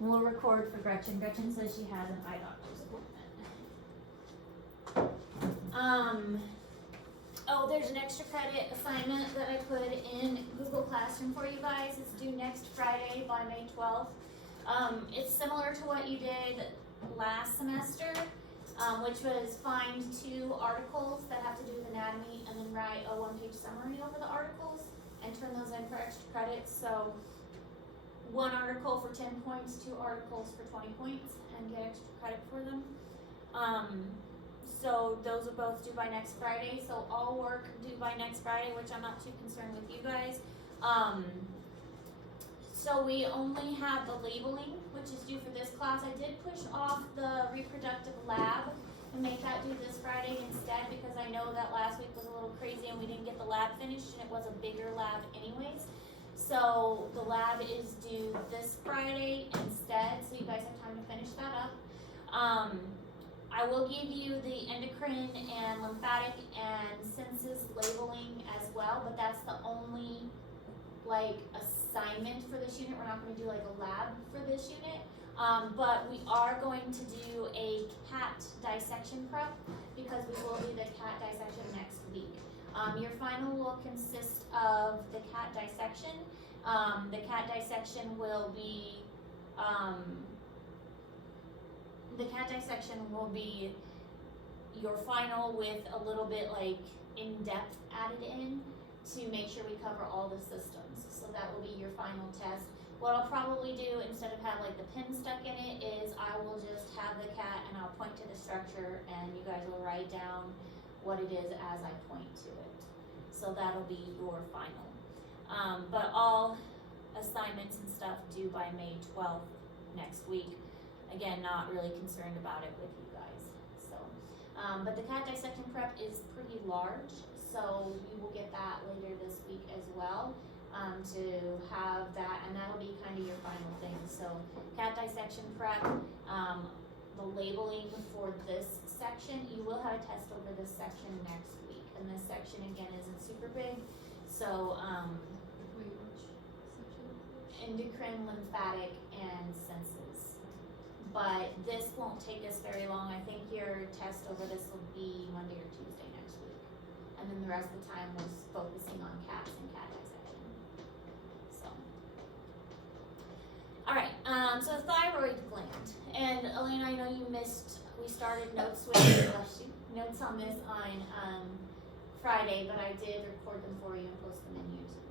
We'll record for Gretchen. Gretchen says she has an eye doctor's appointment. Oh, there's an extra credit assignment that I put in Google Classroom for you guys. It's due next Friday by May 12th. It's similar to what you did last semester, which was find 2 articles that have to do with anatomy and then write a 1-page summary over the articles and turn those in for extra credits. So 1 article for 10 points, 2 articles for 20 points, and get extra credit for them. So those are both due by next Friday. So all work due by next Friday, which I'm not too concerned with you guys. So we only have the labeling, which is due for this class. I did push off the reproductive lab and make that due this Friday instead, because I know that last week was a little crazy and we didn't get the lab finished, and it was a bigger lab anyways. So the lab is due this Friday instead, so you guys have time to finish that up. I will give you the endocrine and lymphatic and senses labeling as well, but that's the only assignment for this unit. We're not going to do like a lab for this unit, but we are going to do a cat dissection prep, because we will do the cat dissection next week. Your final will consist of the cat dissection. The cat dissection will be your final with a little bit in-depth added in to make sure we cover all the systems. So that will be your final test. What I'll probably do, instead of have the pin stuck in it, is I will just have the cat and I'll point to the structure and you guys will write down what it is as I point to it. So that'll be your final. But all assignments and stuff due by May 12th next week. Again, not really concerned about it with you guys. So, but the cat dissection prep is pretty large, so you will get that later this week as well, to have that, and that'll be kind of your final thing. So cat dissection prep, the labeling for this section, you will have a test over this section next week, and this section again isn't super big. So Wait, which section? endocrine, lymphatic, and senses. But this won't take us very long. I think your test over this will be Monday or Tuesday next week. And then the rest of the time was focusing on cats and cat dissection. So. Alright, so the thyroid gland. And Elena, I know you missed, we started notes notes on this on Friday, but I did record them for you and post them in YouTube.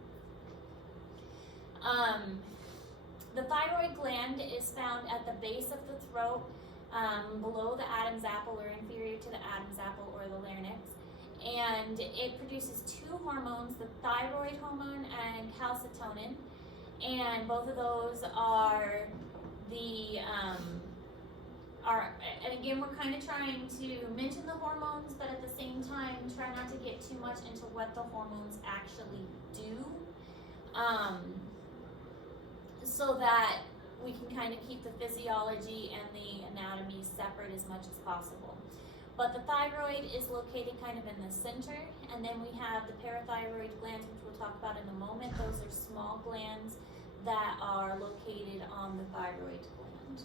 The thyroid gland is found at the base of the throat, below the Adam's apple or inferior to the Adam's apple or the larynx. And it produces 2 hormones, the thyroid hormone and calcitonin. And both of those are and again, we're kind of trying to mention the hormones, but at the same time, try not to get too much into what the hormones actually do. So that we can kind of keep the physiology and the anatomy separate as much as possible. But the thyroid is located kind of in the center, and then we have the parathyroid glands, which we'll talk about in a moment. Those are small glands that are located on the thyroid gland.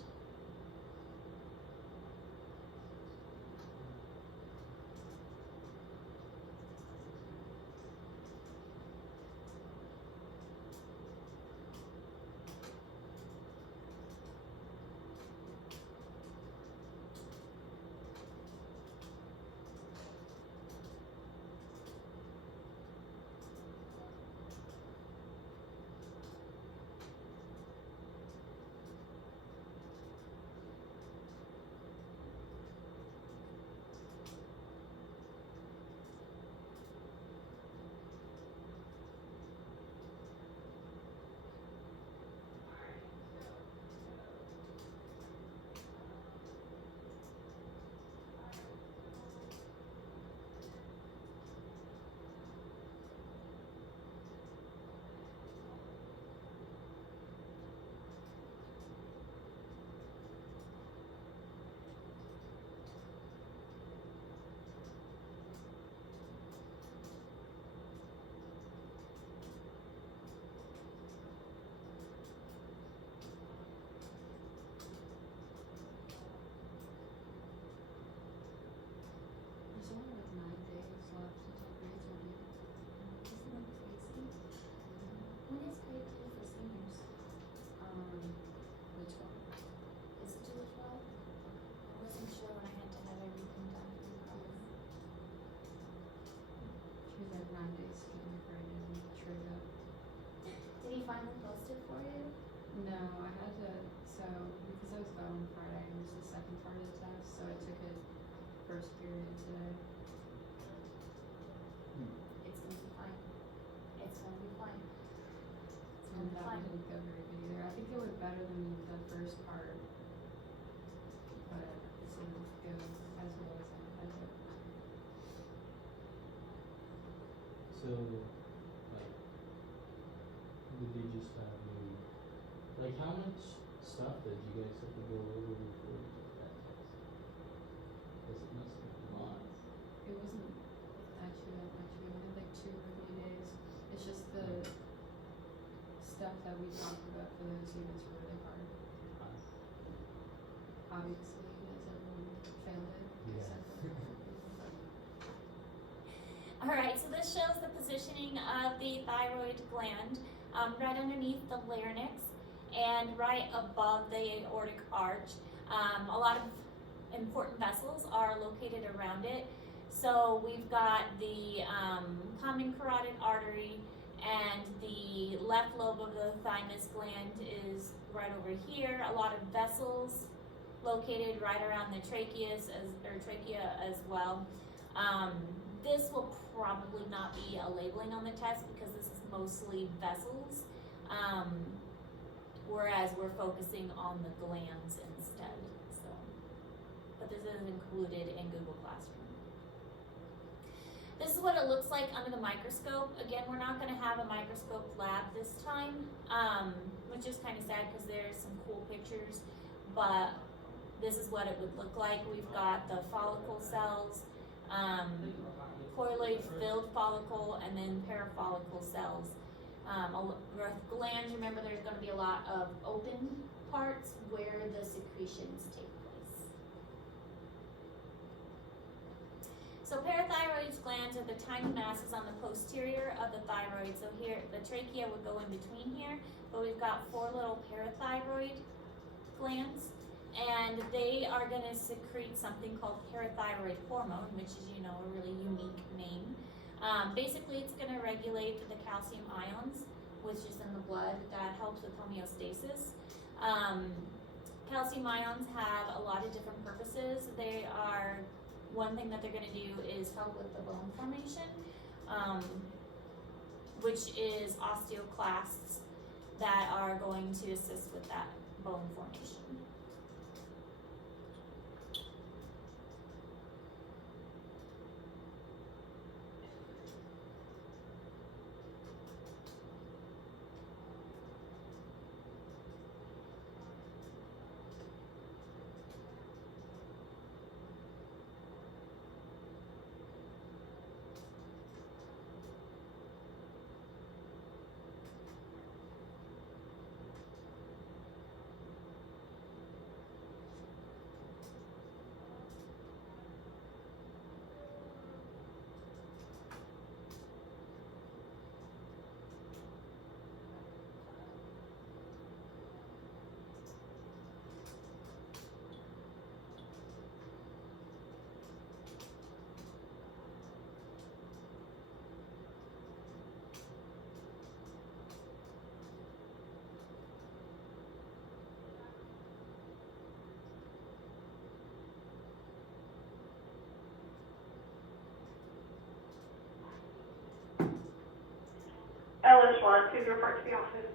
go as well as I could. So, like, did they just have you, like, how much stuff did you guys have to go over before you took that test? Cause it must have been a lot. It wasn't actually that much. We only had like 2 review days. It's just the stuff that we talked about for those units were really hard. Obviously, as everyone failed it, Yeah. except for a couple people. Alright, so this shows the positioning of the thyroid gland, right underneath the larynx and right above the aortic arch. A lot of important vessels are located around it. So we've got the common carotid artery, and the left lobe of the thymus gland is right over here. A lot of vessels located right around the trachea as well. This will probably not be a labeling on the test because this is mostly vessels, whereas we're focusing on the glands instead. So, but this is included in Google Classroom. This is what it looks like under the microscope. Again, we're not gonna have a microscope lab this time, which is kind of sad because there's some cool pictures, but this is what it would look like. We've got the follicle cells, choroid filled follicle, and then parafollicle cells. With glands, remember there's gonna be a lot of open parts where the secretions take place. So parathyroid glands are the tiny masses on the posterior of the thyroid. So here, the trachea would go in between here, but we've got 4 little parathyroid glands, and they are gonna secrete something called parathyroid hormone, which is, you know, a really unique name. Basically, it's gonna regulate the calcium ions, which is in the blood, that helps with homeostasis. Calcium ions have a lot of different purposes. They are, one thing that they're gonna do is help with the bone formation, which is osteoclasts that are going to assist with that bone formation. Ellis One, please report to the office.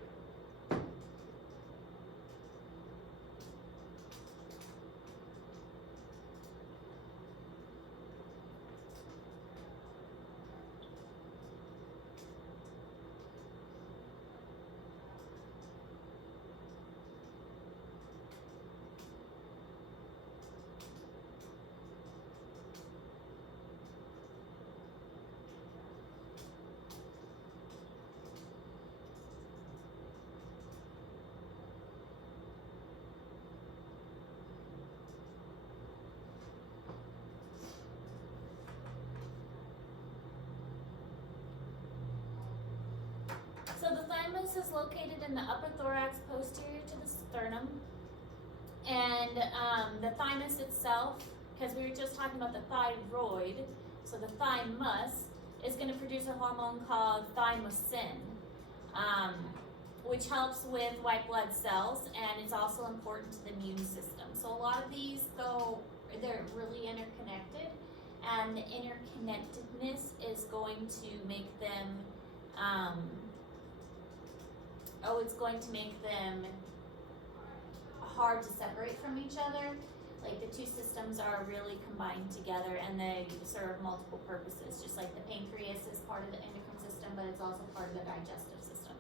So the thymus is located in the upper thorax posterior to the sternum. And the thymus itself, because we were just talking about the thyroid, so the thymus is going to produce a hormone called thymosin, which helps with white blood cells, and it's also important to the immune system. So a lot of these they're really interconnected, and the interconnectedness is going to make them it's going to make them hard to separate from each other. Like the two systems are really combined together and they serve multiple purposes, just like the pancreas is part of the endocrine system, but it's also part of the digestive system.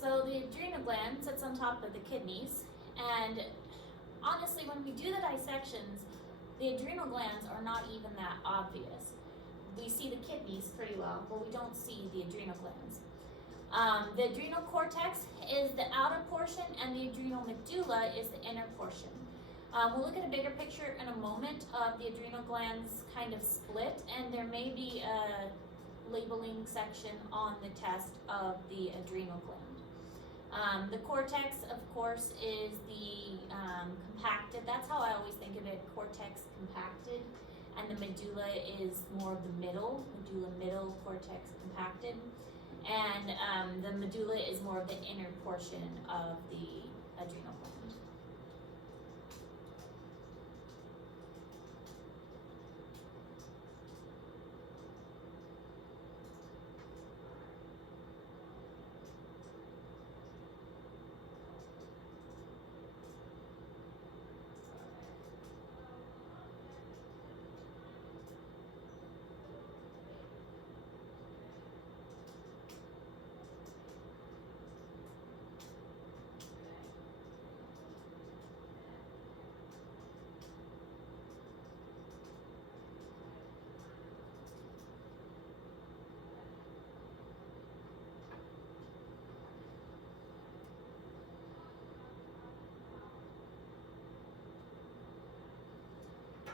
So the adrenal gland sits on top of the kidneys, and honestly, when we do the dissections, the adrenal glands are not even that obvious. We see the kidneys pretty well, but we don't see the adrenal glands. The adrenal cortex is the outer portion, and the adrenal medulla is the inner portion. We'll look at a bigger picture in a moment of the adrenal glands kind of split, and there may be a labeling section on the test of the adrenal gland. The cortex, of course, is the compacted. That's how I always think of it, cortex compacted. And the medulla is more of the middle, medulla middle, cortex compacted. And the medulla is more of the inner portion of the adrenal gland.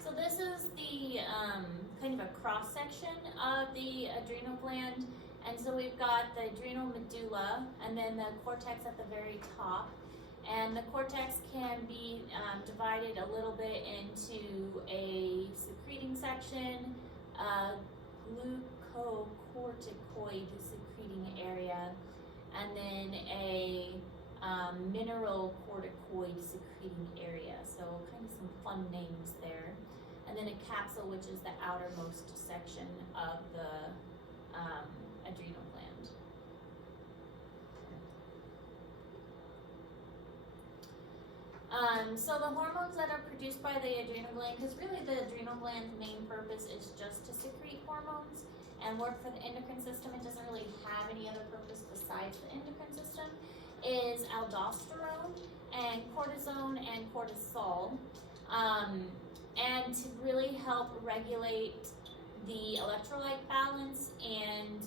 So this is the kind of a cross section of the adrenal gland, and so we've got the adrenal medulla and then the cortex at the very top, and the cortex can be divided a little bit into a secreting section, a glucocorticoid secreting area, and then a mineral corticoid secreting area. So kind of some fun names there. And then a capsule, which is the outermost section of the adrenal gland. So the hormones that are produced by the adrenal gland, because really the adrenal gland's main purpose is just to secrete hormones and work for the endocrine system. It doesn't really have any other purpose besides the endocrine system, is aldosterone and cortisone and cortisol. And to really help regulate the electrolyte balance and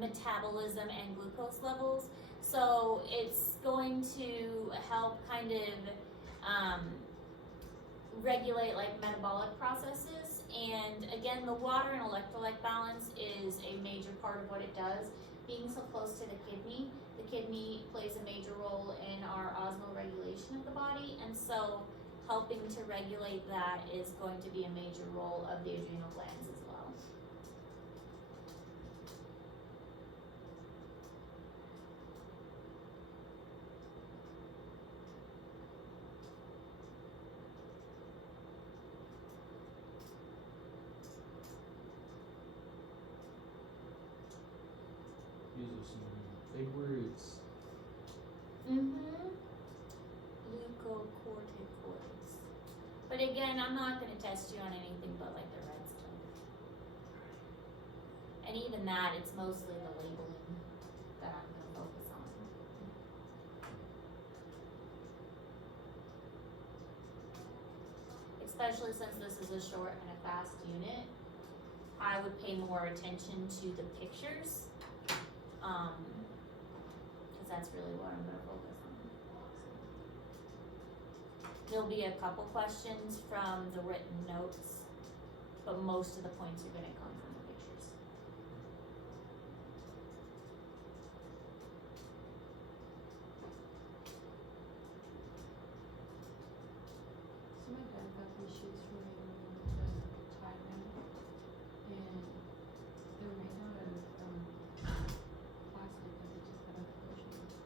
metabolism and glucose levels. So it's going to help kind of regulate like metabolic processes. And again, the water and electrolyte balance is a major part of what it does. Being so close to the kidney plays a major role in our osmoregulation of the body, and so helping to regulate that is going to be a major role of the adrenal glands as well. These are some big words. Glucocorticoids. But again, I'm not going to test you on anything but like the red stuff. And even that, it's mostly the labeling that I'm going to especially since this is a short and a fast unit, I would pay more attention to the pictures, cause that's really what I'm gonna focus on. There'll be a couple questions from the written notes, but most of the points are gonna come from the pictures. So my dad got these shoes from me with the tie down, and they're made out of plastic that they just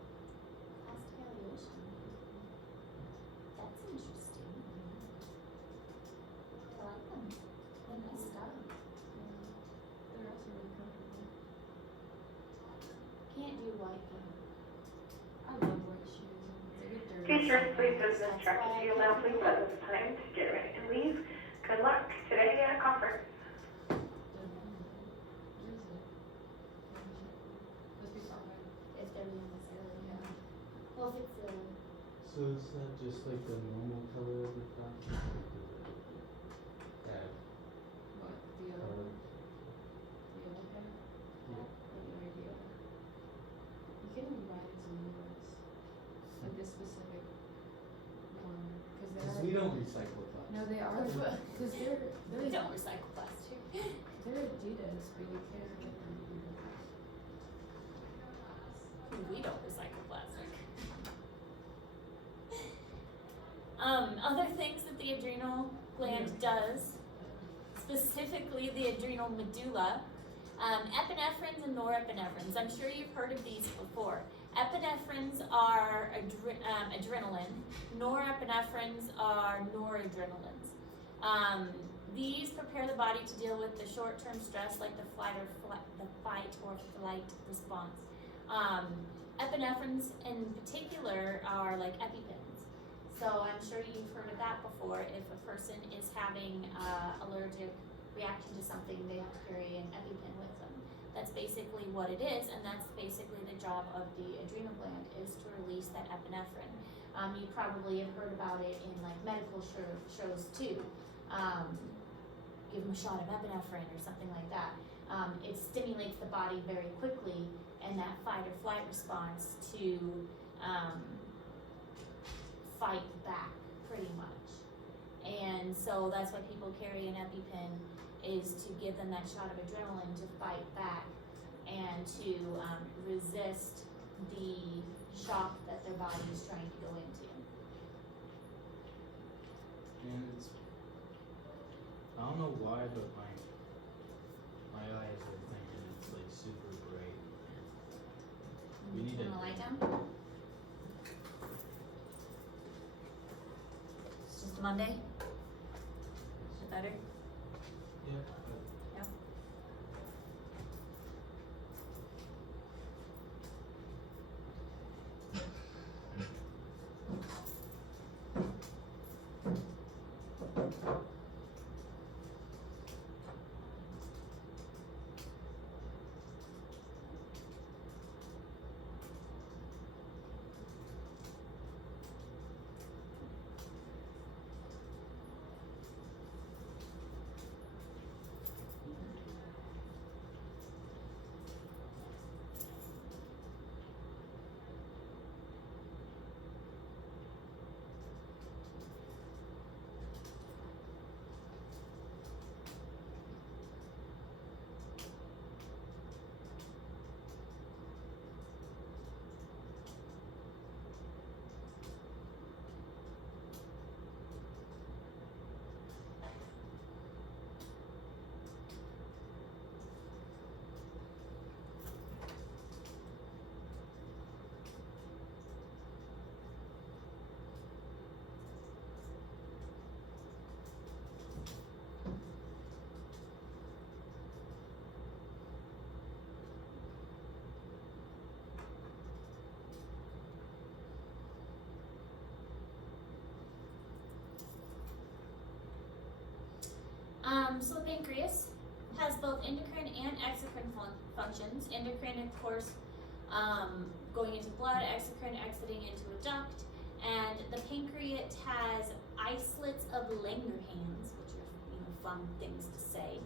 got out of the ocean. Past ocean. That's interesting. I like them. They're nice stuff. They're also really comfortable. Can't do white though. I love white shoes. They get dirty. The insurance police sometimes. has instructed you now, please at this time to get ready and leave. Good luck today at conference. What is it? Must be something. If they're doing this early. Yeah. Well, if it's So is that just like the normal color of the top? That What? The yellow? color? The yellow pair? Yeah. Or the idea? You can even buy these in Europe. Like this specific one. Cause Cause they're. we don't recycle plastic. No, they are. Cause we they're don't recycle plastic. they're Adidas, but you can't get them here. We don't recycle plastic. Other things that the adrenal gland does, specifically the adrenal medulla, epinephrines and norepinephrines. I'm sure you've heard of these before. Epinephrines are adrenaline. Norepinephrines are noradrenalines. These prepare the body to deal with the short-term stress, like the fight or flight response. Epinephrines in particular are like EpiPens. So I'm sure you've heard of that before. If a person is having allergic reaction to something, they have to carry an EpiPen with them. That's basically what it is, and that's basically the job of the adrenal gland, is to release that epinephrine. You probably have heard about it in like medical shows too. Give them a shot of epinephrine or something like that. It stimulates the body very quickly, and that fight or flight response to fight back pretty much. And so that's why people carry an EpiPen, is to give them that shot of adrenaline to fight back and to resist the shock that their body is trying to go into. And it's, I don't know why, but my eyes are thinking it's like super bright. We need You to. wanna light them? It's just a Monday? Is it better? Yeah. Yep. So the pancreas has both endocrine and exocrine functions. Endocrine, of course, going into blood, exocrine exiting into a duct, and the pancreas has isolates of Langerhans, which are fun things to say,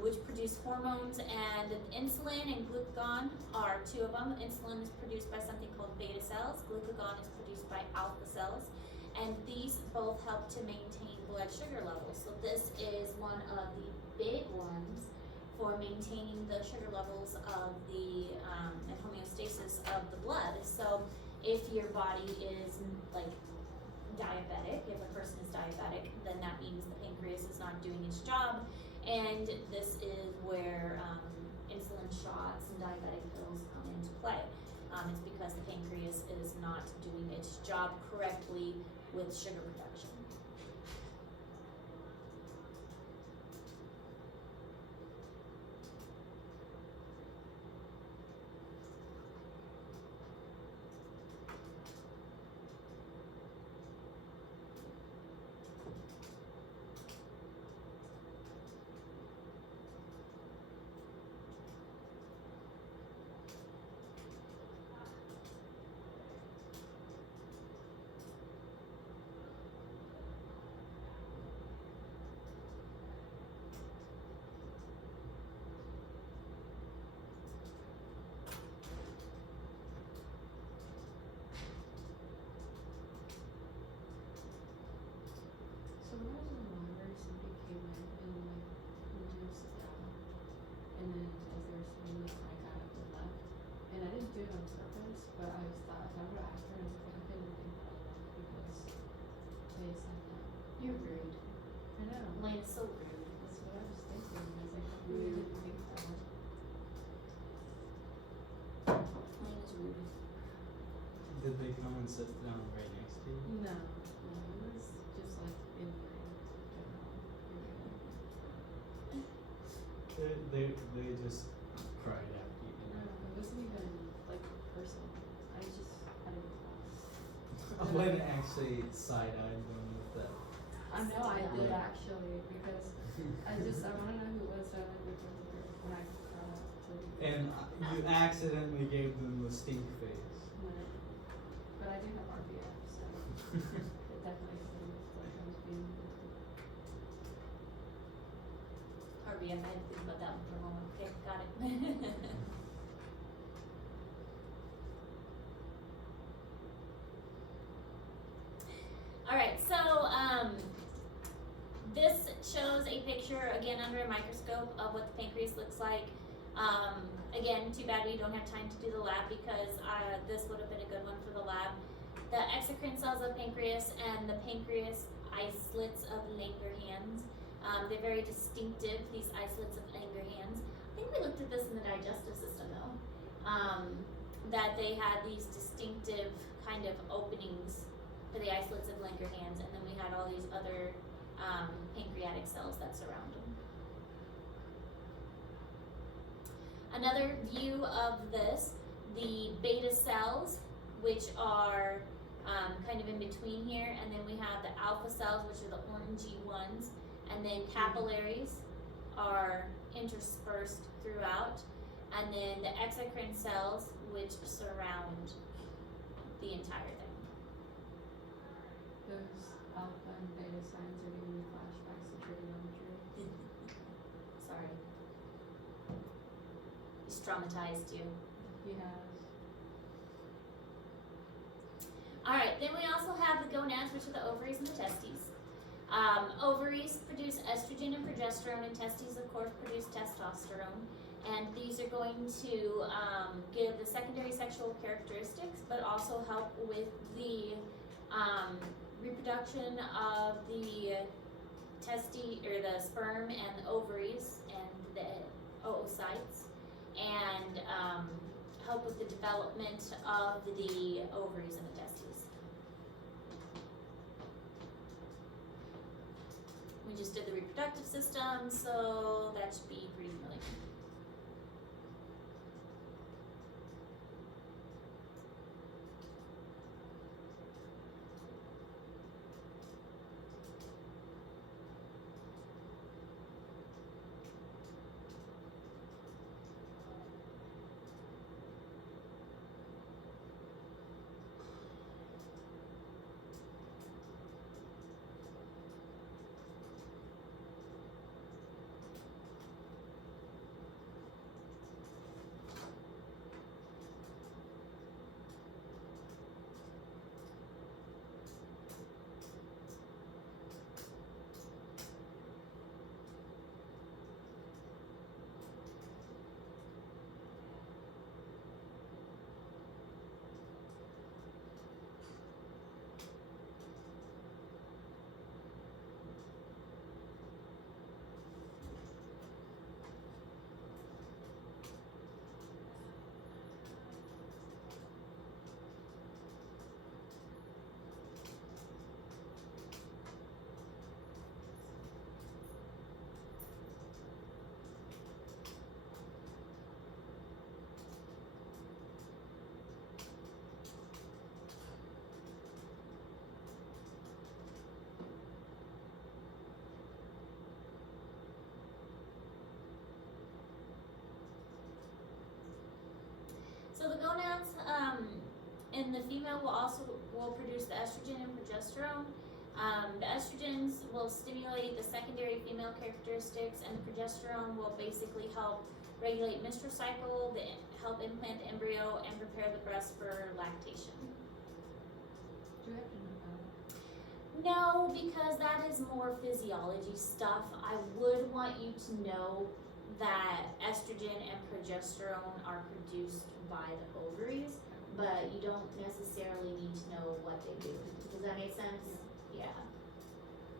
which produce hormones, and insulin and glucagon are two of them. Insulin is produced by something called beta cells. Glucagon is produced by alpha cells, and these both help to maintain blood sugar levels. So this is one of the big ones for maintaining the sugar levels of the and homeostasis of the blood. So if your body is like diabetic, if a person is diabetic, then that means the pancreas is not doing its job, and this is where insulin shots and diabetic pills come into play. It's because the pancreas is not doing its job correctly with sugar production. So when I was in the library, somebody came in and like induced data, and then as they were saying this, I got up and left, and I didn't do it on purpose, but I was thought if I would have asked her, I was like, I didn't think that I left because they said that. You're rude. I know. Lane's so rude. That's what I was thinking. I was like, I really didn't think that. Lane is rude. Did they come and sit down right next to you? No, it was just like in general. They just cried after you. No, it wasn't even like personal. I just had a good class. I wouldn't actually side-eyed them with that. I know I did Yeah. actually because I want to know who it was so I would look over her when I got up to leave. And you accidentally gave them the stink face. But I do have RBF, so it definitely seemed like I was being RBF, I had to think about that one for a moment. Okay, got it. Alright, so this shows a picture, again under a microscope, of what the pancreas looks like. Again, too bad we don't have time to do the lab because this would have been a good one for the lab. The exocrine cells of pancreas and the pancreas isolates of Langerhans. They're very distinctive, these isolates of Langerhans. I think we looked at this in the digestive system though. That they had these distinctive kind of openings for the isolates of Langerhans, and then we had all these other pancreatic cells that surround them. Another view of this, the beta cells, which are kind of in between here, and then we have the alpha cells, which are the orangey ones, and then capillaries are interspersed throughout, and then the exocrine cells, which surround the entire thing. those alpha and beta signs are giving me flashbacks to trigonometry. Sorry. He's traumatized you. He has. Alright, then we also have the gonads, which are the ovaries and the testes. Ovaries produce estrogen and progesterone, and testes, of course, produce testosterone. And these are going to give the secondary sexual characteristics, but also help with the reproduction of the the sperm and the ovaries and the oocytes, and help with the development of the ovaries and the testes. We just did the reproductive system, so that should be pretty familiar. and the female will produce the estrogen and progesterone. The estrogens will stimulate the secondary female characteristics, and the progesterone will basically help regulate menstrual cycle, help implant the embryo, and prepare the breast for lactation. Do you have to know about it? No, because that is more physiology stuff. I would want you to know that estrogen and progesterone are produced by the ovaries, but you don't necessarily need to know what they do. Does that make sense? Yeah.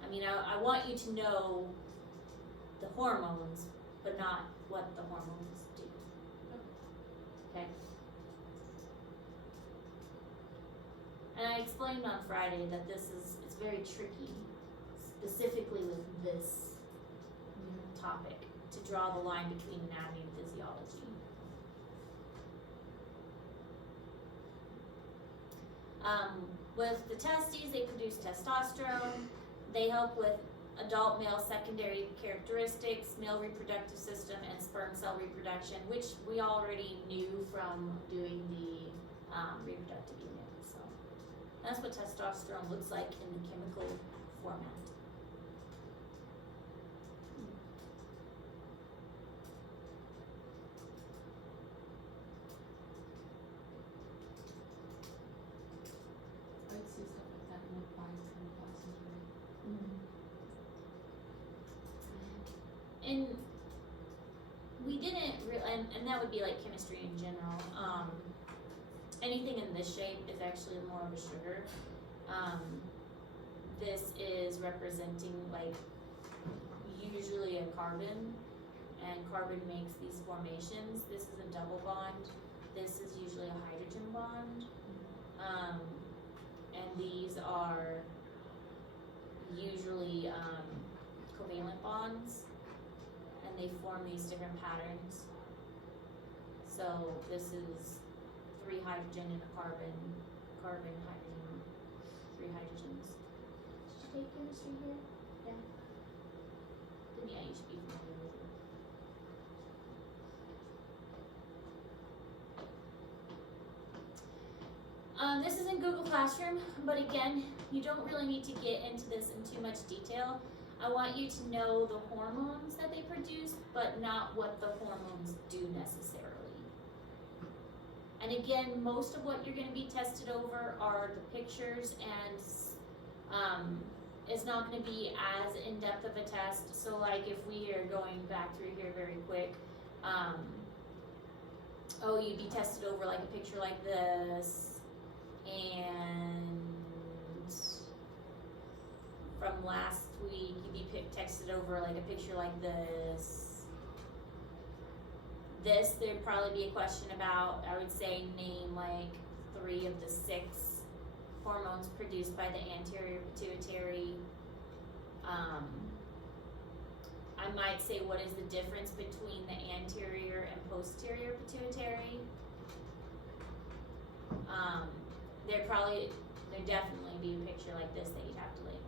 I mean, I want you to know the hormones, but not what the hormones do. Okay? And I explained on Friday that it's very tricky, specifically with this topic, to draw the line between anatomy and physiology. With the testes, they produce testosterone. They help with adult male secondary characteristics, male reproductive system, and sperm cell reproduction, which we already knew from doing the reproductive unit. So that's what testosterone looks like in the chemical format. I'd see stuff like that in like biochem classes, right? And we didn't and that would be like chemistry in general. Anything in this shape is actually more of a sugar. This is representing like usually a carbon, and carbon makes these formations. This is a double bond. This is usually a hydrogen bond. And these are usually covalent bonds, and they form these different patterns. So this is 3 hydrogen and a carbon, hydrogen, 3 hydrogens. Did you take chemistry here? Yeah. Then yeah, you should be familiar with it. This is in Google Classroom, but again, you don't really need to get into this in too much detail. I want you to know the hormones that they produce, but not what the hormones do necessarily. And again, most of what you're going to be tested over are the pictures, and it's not going to be as in-depth of a test. So like if we are going back through here very quick, you'd be tested over like a picture like this, and from last week you'd be texted over like a picture like this. There'd probably be a question about, I would say, name like 3 of the 6 hormones produced by the anterior pituitary. I might say, what is the difference between the anterior and posterior pituitary? There'd definitely be a picture like this that you'd have to label.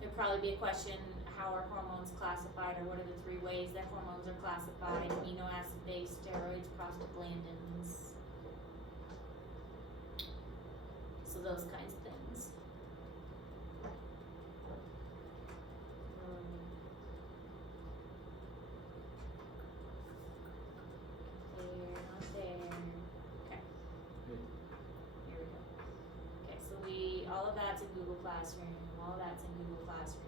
There'd probably be a question, how are hormones classified, or what are the 3 ways that hormones are classified? Amino acid based, steroids, prostaglandins. So those kinds of things. Not there. Okay. Good. Here we go. Okay, so all of that's in Google Classroom. All of that's in Google Classroom.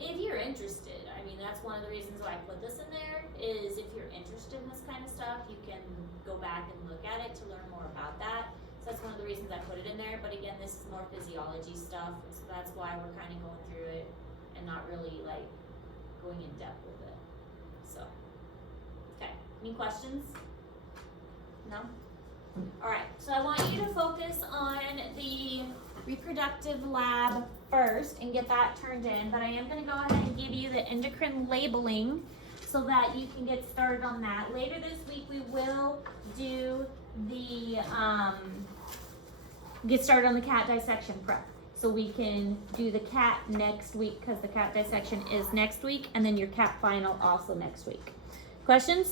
If you're interested, I mean, that's one of the reasons why I put this in there, is if you're interested in this kind of stuff, you can go back and look at it to learn more about that. So that's one of the reasons I put it in there, but again, this is more physiology stuff, so that's why we're kind of going through it and not really like going in depth with it. So, okay, any questions? No? Alright, so I want you to focus on the reproductive lab first and get that turned in, but I am going to go ahead and give you the endocrine labeling so that you can get started on that. Later this week we will do the get started on the cat dissection prep. so we can do the cat next week, because the cat dissection is next week, and then your cat final also next week. Questions?